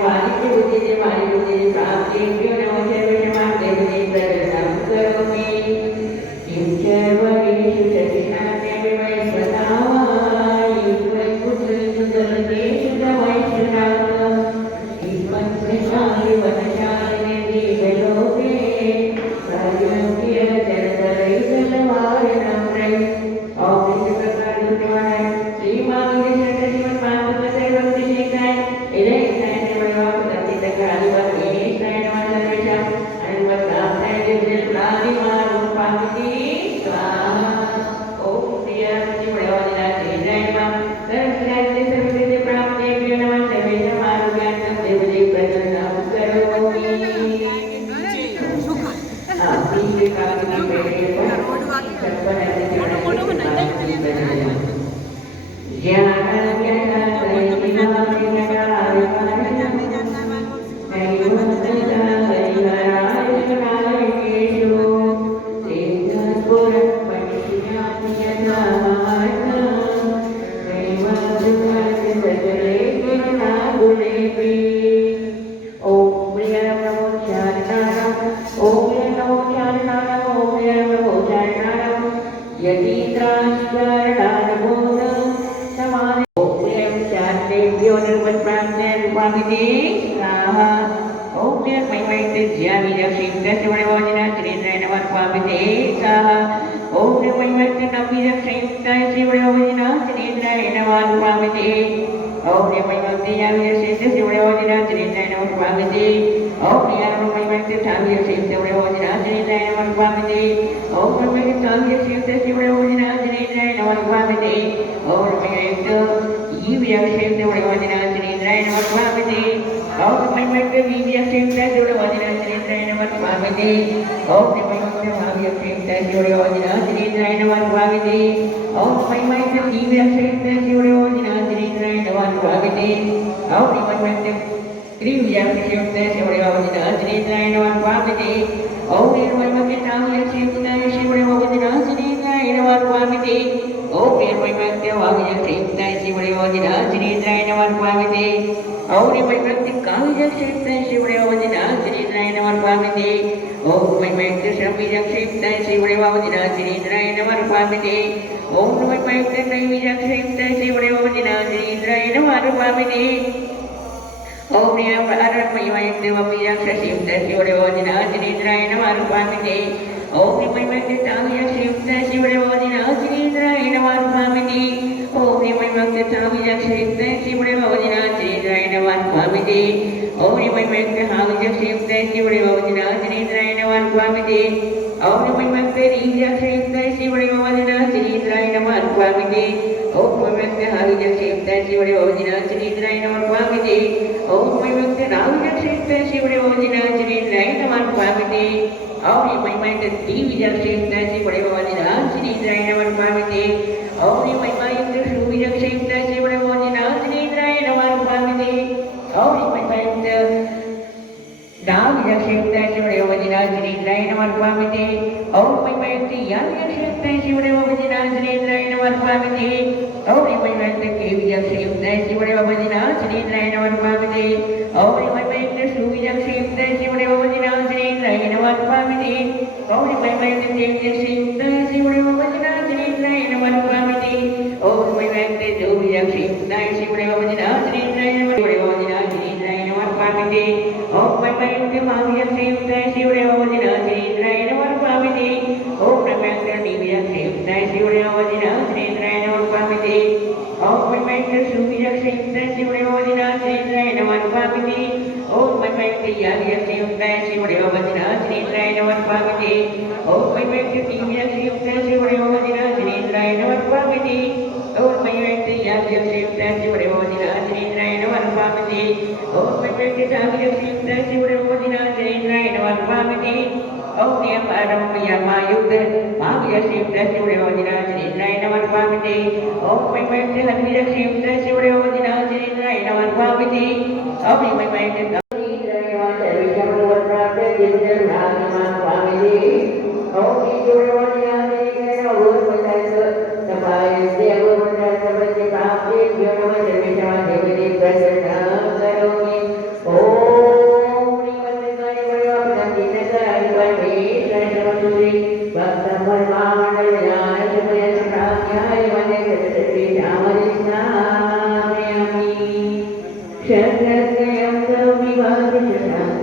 वाणी बुद्धि से वाणी बुद्धि प्राप्ति क्यों न मुझे विषमान देवते प्रजनम करोमि किं सर्वेषु चक्षुषाते विमय स्वधावाय वै पुत्र सुदर्शेषु दवैषुराग ईश्वरशाली वनशालिने दीपलोके प्राज्ञोक्य चरतरै सलवाय नम्रै ओम इस प्रकार दुर्वाण श्री महावीर शरण जीवन पाप पते भक्ति शेखाय इधर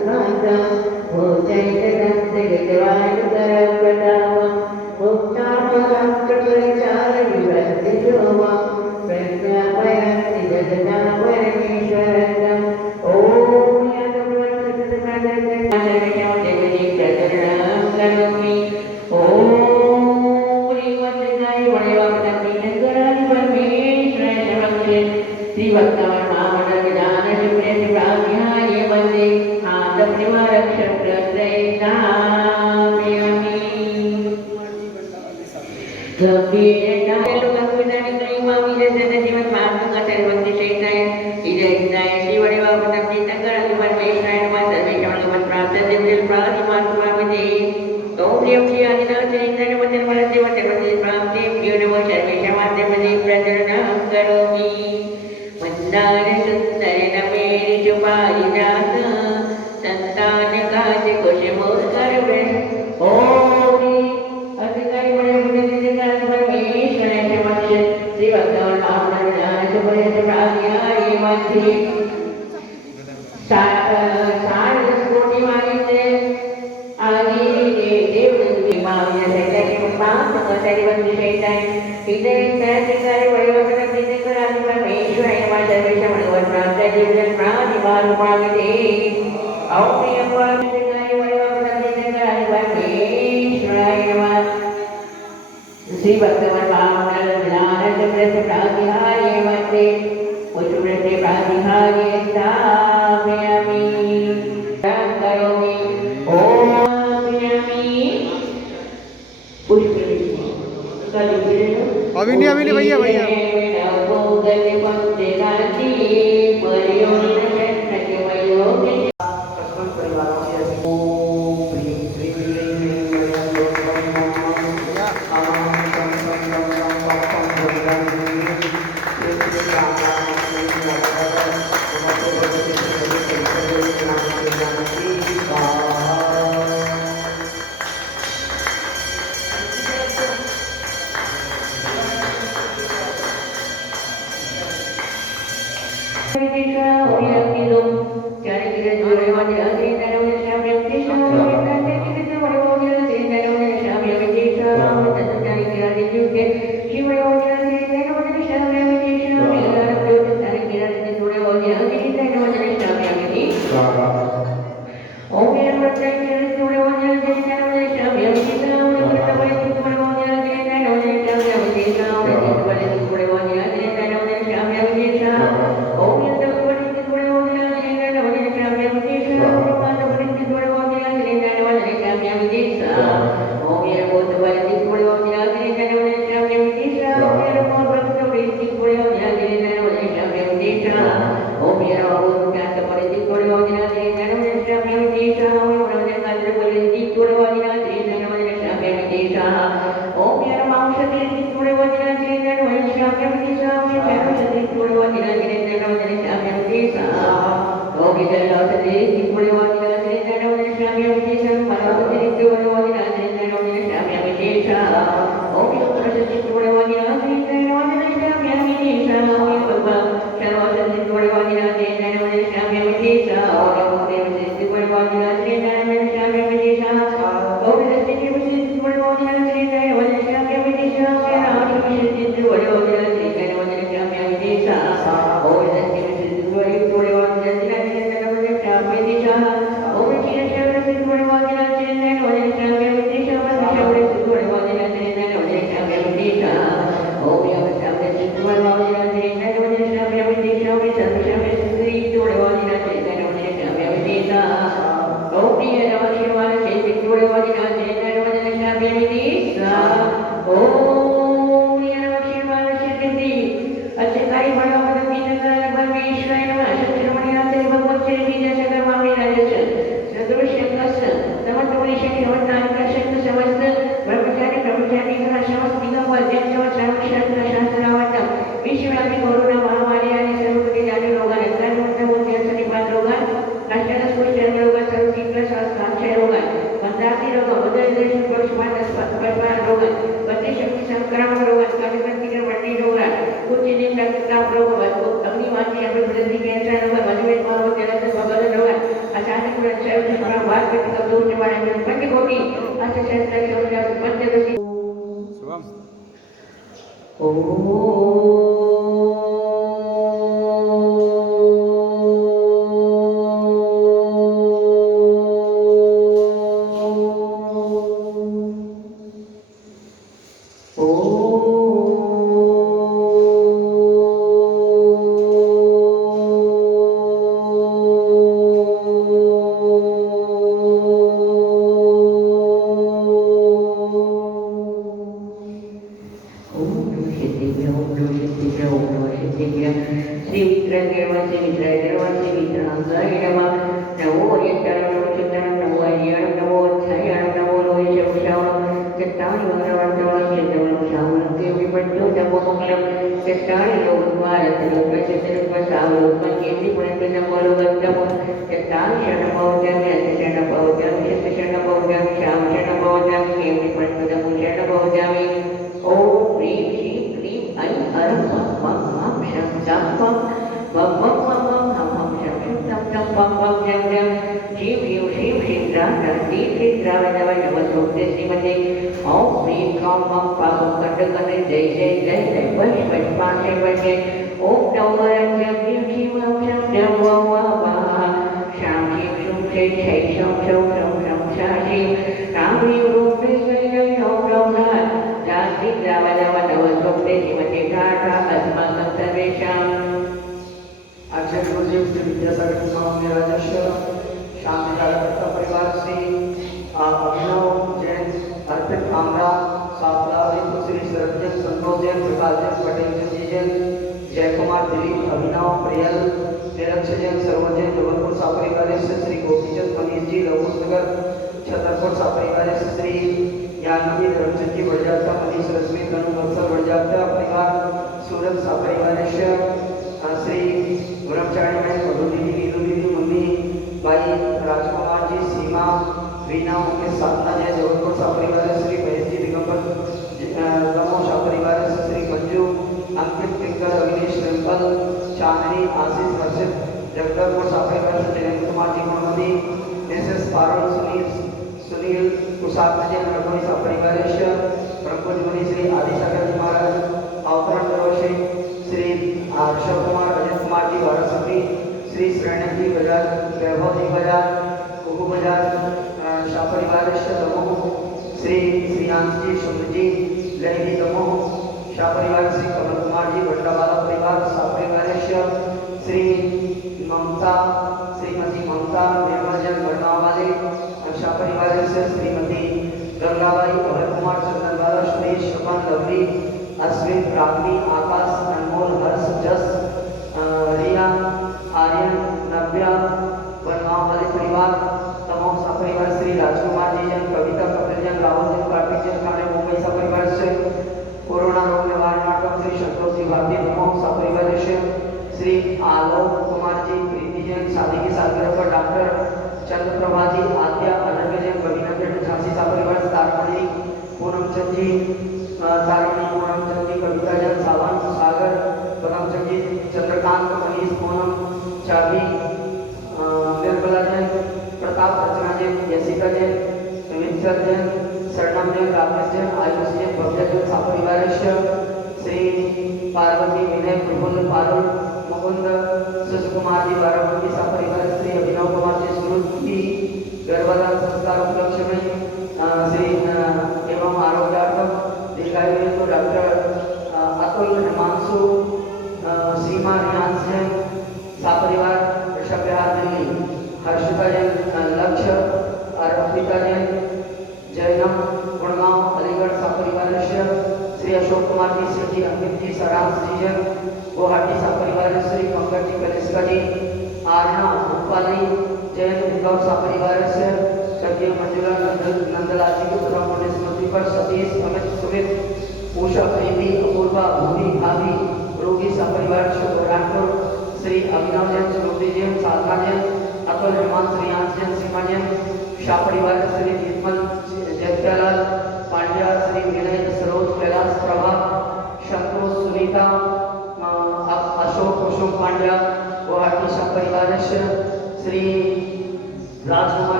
सुखांतम भूचैतन्यं जगद्वायुतरप्रतापं मुक्तामहं प्रपञ्चालविवर्तितोमं प्रज्ञापयन्ति जगता परमेश्वरम् ॐ यादवसततमादरं करोमि ॐ श्रीमद्गाय वणिवापदपीठकराणि परमेश्वराय सर्वक्षे श्रीभक्तवर्मावणविधानशुभ्रेशुभ्राभ्याय वन्दे आत्मनिवारक्षप्रत्रयिताम्यमि गम्भीरताय श्रीवणिवापदपीठकराणि परमेश्वराय नमः सर्वेषां प्राप्तदिव्यप्रातिमात्माविदे ॐ प्रियं श्री आदिनाथचरित्रवचनवरदेवते प्राप्तेभ्यो नमो सर्वेषामाद्यपदे प्रचरणं करोमि मन्दारसुन्दरनमेरिषुपारिजात सन्तानकादिकुशमोत्करवे ॐ अधिकारी परमेश्वराय समक्ष श्रीभक्तवर्मावणविधानशुभ्रेशुभ्राभ्याय मध्ये सारस्वतीमानिते श्री भक्तवर्मावणविधानशुभ्रेशुभ्राभ्याय मध्ये उत्तमप्रातिहार्ये स्थापयामि करोमि ॐ अभी नहीं भैया भैया Rogan,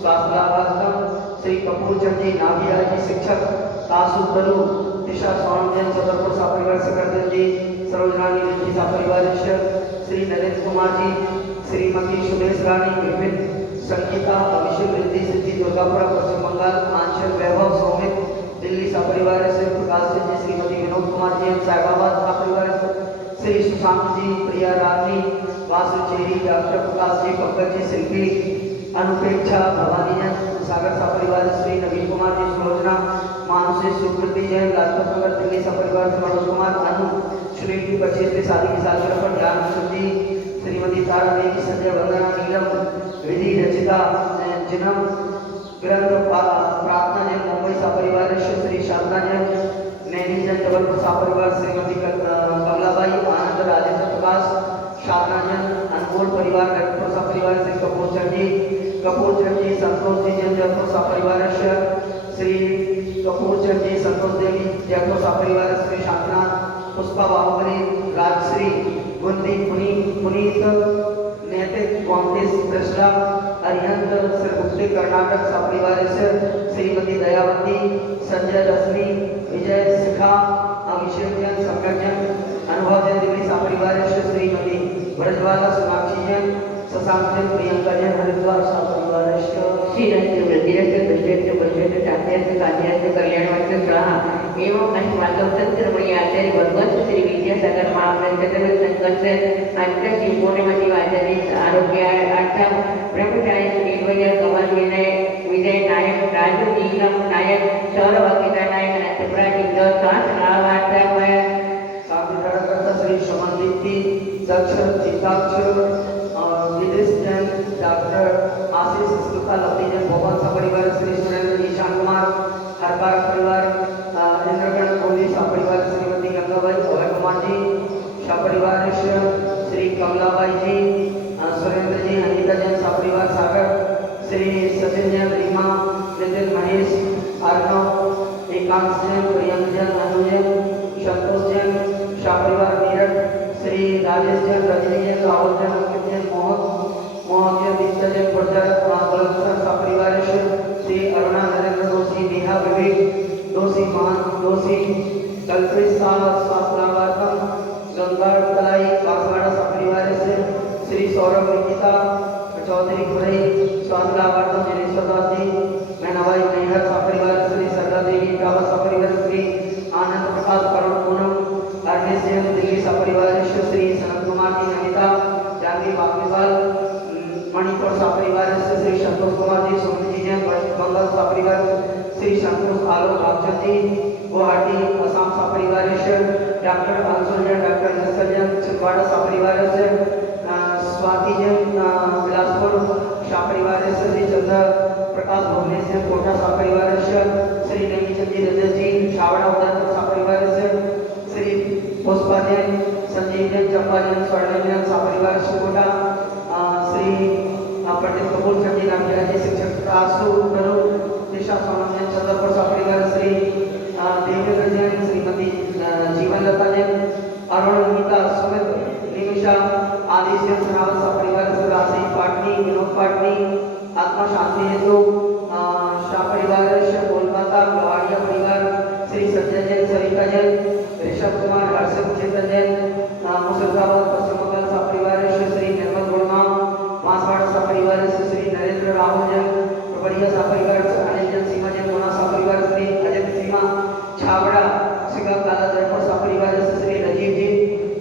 शास्त्रार्थम श्री कपूर चंद जी नाभिया जी शिक्षक तासु तरु दिशा स्वामी जैन छतरपुर सापरिवार सकर्दन जी सरोजनानी रिद्धि सापरिवार श्री नरेंद्र कुमार जी श्रीमती सुरेश रानी विपिन संगीता अभिषेक रिद्धि सिद्धि दुर्गापुरा पश्चिम बंगाल आंचल वैभव सौमित दिल्ली सपरिवार से प्रकाश जी श्रीमती विनोद कुमार जी साहिबाबाद सपरिवार श्री सुशांत जी प्रिया रानी वासुचेरी डॉक्टर प्रकाश जी पंकज जी शिल्पी अनुपेक्षा भवानी जैन सागर सपरिवार श्री नवीन कुमार जी सुलोचना मानसी सुकृति जैन लाजपत नगर दिल्ली सपरिवार से मनोज कुमार अनु सुनील की 25वीं शादी की सालगिरह पर ज्ञान जी श्रीमती तारा देवी संजय वंदना नीलम विधि रचिता जिनम ग्रंथ प्रार्थना जैन मुंबई सपरिवार श्री शारदा जैन नैनी जैन जबलपुर सपरिवार श्रीमती कमलाबाई आनंद राजेंद्र प्रकाश शारदा जैन अनमोल परिवार गढ़पुर सपरिवार श्री कपूर चंद जी संतोष जी जैन जयपुर सपरिवार श्री कपूर चंद जी संतोष देवी जयपुर सपरिवार श्री शांतनाथ पुष्पा बाहुबली राजश्री बुंदी पुनीत नैतिक कांग्रेस कृष्णा अरिहंत श्रीगुप्ते कर्नाटक सपरिवार श्रीमती दयावती संजय रश्मि विजय शिखा अभिषेक जैन सम्यक जैन अनुभव जैन दिल्ली सपरिवार श्रीमती ब्रजवाला सोनाक्षी जैन शशांक जैन प्रियंका जैन हरिद्वार सपरिवार श्रीरस्त वृद्धिरस्त पुष्पस्त पुष्पस्त शांत्यस्त कांत्यस्त कल्याणवस्त स्वाहा एवं अस्माकं तंत्रमणि आचार्य भगवत श्री विद्यासागर महामंत्र संकल्प अंतर शिवपूर्णिमती वाचनी आरोग्यार्थम ब्रह्मचारी सुनील वैद्य कमल विजय नायक राजू नीलम नायक सौरभ अंकिता नायक अनंतपुरा जिंदो श्वास लाभार्थमय साधुकर्ता श्री शमन दीप्ति दक्ष चिताक्ष विदेश जैन डॉक्टर आशीष सुखा लवली जैन भोपाल सपरिवार श्री सुरेंद्र ईशान कुमार हरपार परिवार इंद्रगढ़ कोहली सपरिवार श्रीमती गंगाबाई अभय कुमार जी सपरिवार श्री कमलाबाई जी सुरेंद्र जी अनिता जैन सपरिवार सागर श्री सचिन जैन रीमा नितिन महेश अर्णव एकांश जैन प्रियंक जैन अनु जैन संतोष जैन सपरिवार नीरज श्री राजेश जैन रजनी जैन राहुल जैन अंकित जैन मोहन दीक्षा जैन प्रजा सपरिवार श्री अरुणा नरेंद्र दोषी नेहा विवेक दोषी मान दोषी कल्पेश शास्त्रार्थम गंगार तलाई बांसवाड़ा सपरिवार से श्री सौरभ निकिता चौधरी खुरई स्वास्थ्यार्थम जनेश्वर दास जी मैनाबाई नैहर सपरिवार श्री सरला देवी रावत सपरिवार श्री आनंद प्रकाश करुण पूनम अर्नेश जैन दिल्ली सपरिवार श्री सनत कुमार जी नमिता जानवी बागीवाल मणिपुर सपरिवार श्री संतोष कुमार जी सुमन जी जैन बंगाल सपरिवार श्री संतोष आलोक रामचंद जी गुवाहाटी असम सपरिवार डॉक्टर अंशुल जैन डॉक्टर नसल जैन छिंदवाड़ा सपरिवार स्वाति जैन बिलासपुर सपरिवार श्री चंद्र प्रकाश भुवनेश्वर कोटा सपरिवार श्री नवीचंद जी रजत जी छावड़ा उदयपुर सपरिवार श्री पुष्पा जैन संजीव जैन चंपा जैन स्वर्णिम जैन सपरिवार कोटा श्री पंडित कपूर चंद जी नाभिया जी शिक्षक आसु तरु दिशा सोनम जैन छतरपुर सपरिवार श्री देवेंद्र जैन श्रीमती जीवनलता जैन अरुण गीता सुमित निमिषा आदिश जैन सनावत सपरिवार श्री राशि पाटनी विनोद पाटनी आत्मा शांति हेतु सपरिवार कोलकाता गवाड़िया परिवार श्री संजय जैन सरिता जैन ऋषभ कुमार हर्षद चेतन जैन मुर्शिदाबाद पश्चिम बंगाल सपरिवार श्री निर्मल गुणमा बांसवाड़ा सपरिवार श्री नरेंद्र राहुल जैन बढ़िया सपरिवार अनिल जैन सीमा जैन मोना सपरिवार श्री अजय सीमा छावड़ा शिका काला जयपुर सपरिवार श्री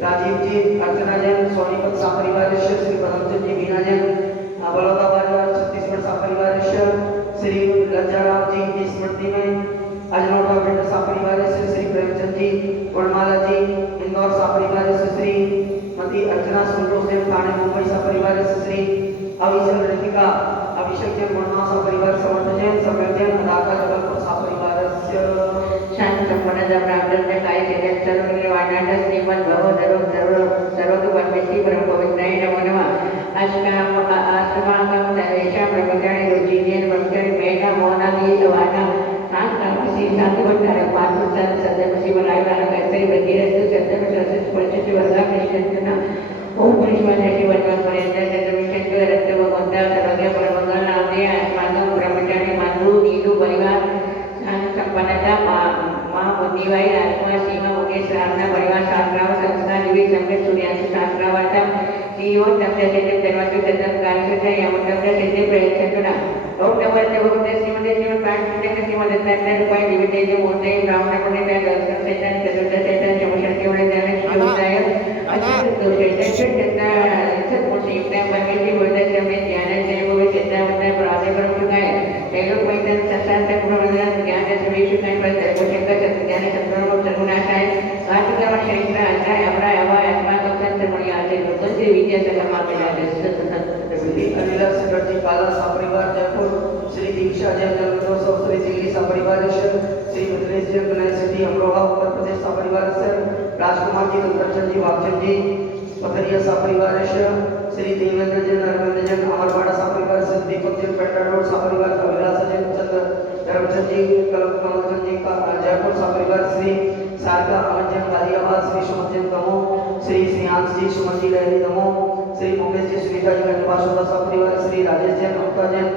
राजीव जी अर्चना जैन सोनीपत सपरिवार श्री पदमचंद जी मीना जैन बलौदाबाद छत्तीसगढ़ सपरिवार श्री लज्जाराम जी की स्मृति में अजनौटा बेटा सपरिवार श्री प्रेमचंद जी वर्णमाला जी इंदौर सपरिवार श्री मती अर्चना संतोष देव थाने मुंबई सपरिवार श्री अभिषेक लड़किका अभिषेक जैन वर्णमा सपरिवार समर्थ जैन सम्यक जैन अदाका जबलपुर सपरिवार शांत संपन्न ब्राह्मण काय जगत सर्व निवारणार्थ श्रीमद भगवत सर्व परमेश्वरी परम पवित्राय नमो नमः अस्माकं सर्वेषां ब्रह्मचारी रुचिजैन ब्रह्मचारी मेघा मोहनादी वाना श्री शांति भंडार पार्वती सत्यमसी बनाए वाला कैसे वृद्धिरस्त सत्यम सरस्वती परिचित वर्गा कृष्ण ओम परिश्वासाठी वर्तमान पर्यंत चंद्रमिशन रक्त भगवंता सर्वज्ञ परमंगल नामदेव अस्माकं दिवाळी राजकुमार सीमा मुकेश रामना परिवार शास्त्राव संस्था दिवी संकेत सूर्यांश शास्त्रावाचा जीवन तप्याचे सर्वांचे सदम कार्यक्रम यामंतप्या सेते प्रयत्न ओम नमः भगवते श्रीमते जीवन प्राणपुण्य श्रीमते तत्न रूपाय दिवितेज मूर्ते ब्राह्मणपणे त्या दर्शन सेतन चतुर्थ सेतन शमशक्ती वडे त्याने शिवदाय अचित दोषेतन चेतना सत्पुरुषी त्या परमेश्वरी बोलते समय ज्ञान जय भवे चेतना वंदन प्रादे परमसुखाय तेलोक वैतन संसार गुणवंदन ज्ञान सवेशुखाय पर सर्वशंकर चतुर्ज्ञान संपूर्ण सर्वनाशाय आत्मकर्म शरीर अध्याय अमरा अवा आत्मा कौशल सर्वणी आचे लोकन श्री विद्या संगमा में श्री अनिला सेठजी काला सपरिवार जयपुर श्री दीक्षा जैन जन्मोत्सव श्री दिल्ली सपरिवार श्री मिथिलेश जैन गणेश सिटी अमरोहा उत्तर प्रदेश सपरिवार राजकुमार जी दुर्दर्शन जी वागचंद जी पथरिया सपरिवार श्री देवेंद्र जैन अरविंद जैन अमरवाड़ा सपरिवार श्री दीपक जैन पेट्रा रोड सपरिवार कविलास जैन चंद्र धर्मचंद जी कमलचंद जी का जयपुर सपरिवार श्री सारका अमन जैन गाजियाबाद श्री सुमन जैन दमोह श्री श्रेयांश जी सुमन जी लहरी दमोह श्री मुकेश जी सुनीता जी गंजवासुदा सपरिवार श्री राजेश जैन अमृता जैन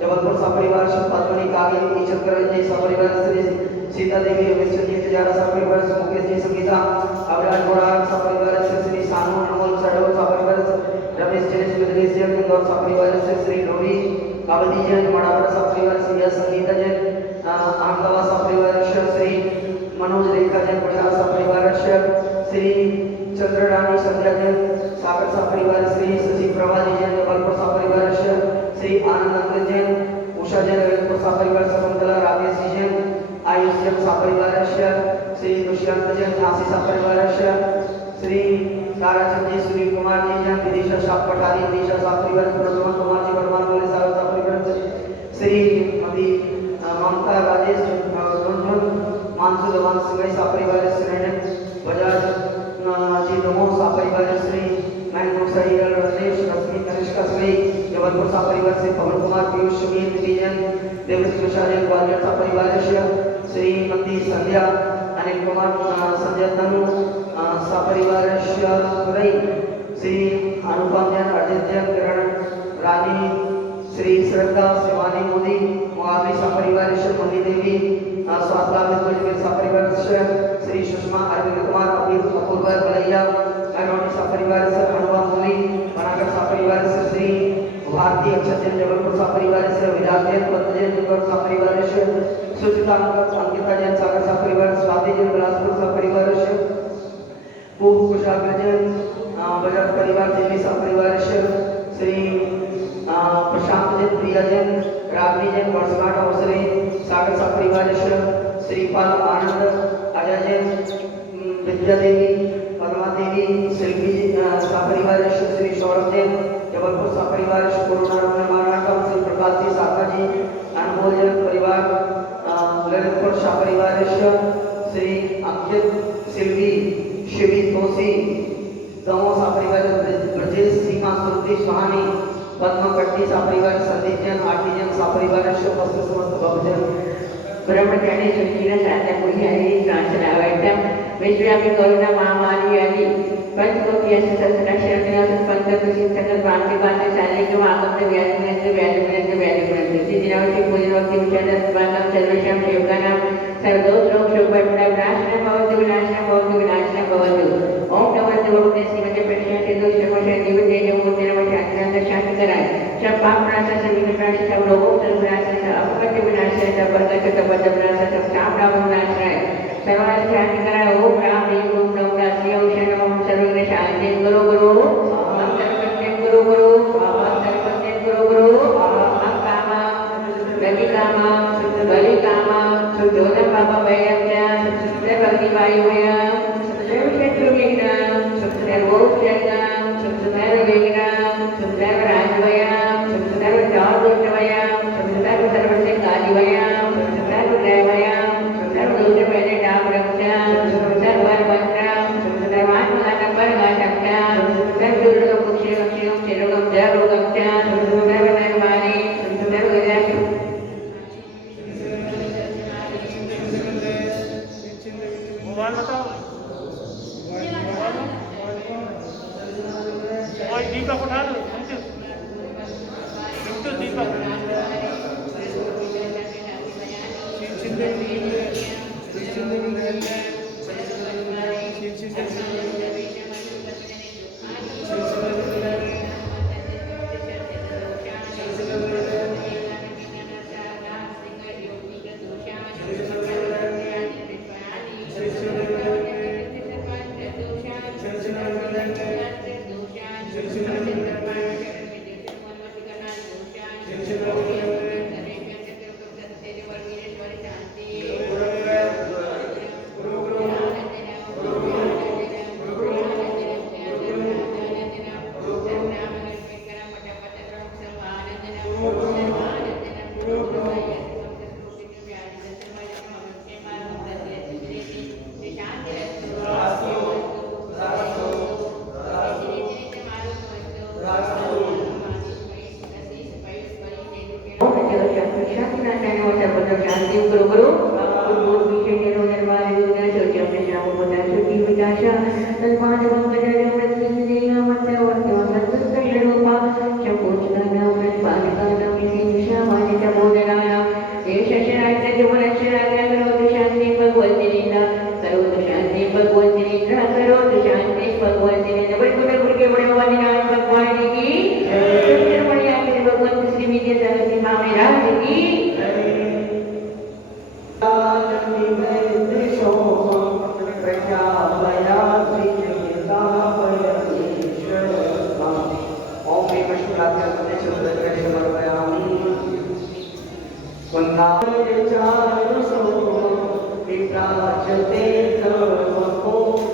जबलपुर सपरिवार श्री पद्मनी कागेरी ईचकर जी सपरिवार श्री सीता देवी अमेश्वर जी तिजारा सपरिवार श्री मुकेश जी संगीता अविराज बोराग सपरिवार श्री सानू अमोल सडोल सपरिवार रमेश जैन मिथिलेश जैन इंदौर सपरिवार श्री रोही अवधि जैन मड़ावर सपरिवार श्री यश संगीता जैन अहमदाबाद सपरिवार श्री मनोज रेखा जैन पटियाला सपरिवार श्री चंद्ररानी संध्या जैन सागर सपरिवार श्री शशि प्रभा जी जैन जबलपुर सपरिवार श्री आनंद जैन उषा जैन ललितपुर सपरिवार शकुंतला राकेश जी जैन आयुष जैन सपरिवार श्री दुष्यंत जैन झांसी सपरिवार श्री ताराचंद जी सुनील कुमार जी जैन विदिशा शाह पठारी दिशा सपरिवार प्रद्युमन कुमार जी वर्मा वाले सागर सपरिवार श्री ममता राजेश मानसू दवान सिंह सपरिवार श्री बजाज जी दमोह सपरिवार श्री महमूद सहीर रजनीश रश्मि कनिष्का श्री जबलपुर सपरिवार से पवन कुमार पीयूष सुमीत विजयन देवृत प्रसाद ग्वालियर सपरिवार श्री मती संध्या अनिल कुमार संजय तनु सपरिवार श्री अनुपम जैन अजित जैन किरण रानी श्री श्रद्धा शिवानी मोदी मुआवरी सपरिवार मनी देवी स्वास्थ्य सपरिवार श्री सुषमा अरविंद कुमार अपूर्व बलैया अरौनी सपरिवार से अनुपम मोदी बनाकर सपरिवार श्री भारती अक्षत जैन जबलपुर सपरिवार से विराट जैन पद्म जैन जबलपुर सपरिवार सुचिता अंकिता जैन सागर सपरिवार स्वाति जैन बिलासपुर सपरिवार कुशाग्र जैन बजाज परिवार दिल्ली सपरिवार श्री प्रशांत जैन प्रिया जैन रागनी जैन वर्षगांठ अवसरे सागर सपरिवार श्रीपाल आनंद अजय जैन विद्या देवी पद्मा देवी शिल्पी सपरिवार श्री सौरभ जैन जबलपुर सपरिवार कोरोना श्री प्रकाश जी साका जी अनमोल जैन परिवार ललितपुर सपरिवार श्री अंकित सिल्वी शिवी तोसी दमोह सपरिवार ब्रजेश सीमा श्रुति सुहानी पद्म कट्टी सपरिवार संदीप जैन आरती जैन सपरिवार वस्तु समस्त बहुजन ब्रह्मचारी सुखीन साध्य पुण्यारी प्रार्थनावैतम विश्वव्यापी कोरोना महामारी आदि पंचकोटि सत्सक्षर पंचकोटि सकल क्रांति कांति शारीरिक आगम व्याधि दिनावती पूजनवती उच्चारण स्वागम सर्वेषां सेवकानां सर्वदोष रोग शोक विनाशनं भवतु विनाशनं भवतु ओम नमः भगवते श्रीमते प्रश्नाते दोष नमः देवते नमो नमः शांति शांति कराय सब पाप विनाश सब विनाश सब रोगों सब विनाश सब अपमृत्यु विनाश सब बरकत सब बद विनाश सब शाम राम विनाश है सर्वांश शांति कराय ओम राम ओम नमः श्री ओम शरण ओम सर्वज्ञ शांति गुरु गुरु हम सर्वज्ञ गुरु गुरु हम सर्वज्ञ गुरु गुरु हम कामा रवि कामा बलि कामा जोधम बाबा भैया सर्वज्ञ वायु भैया सर्वशत्रु विघ्न सर्वोपजन सर्व विघ्न सर्व राजवया सर्व चारुवया सर्व सर्वसिंगादिवया सर्व दैवया सर्व दोषवैने डामरक्षा सर्व वंद्रा सर्वात्मना परगाटक्षा सर्व दुर्लोकक्षेम चिरोगम जरोगक्षा सर्व निर्माणी सर्व गजाक्ष मोबाइल बताओ और दीपक उठा लो दीपक विप्राजते सर्वकोकलतोषिकान्त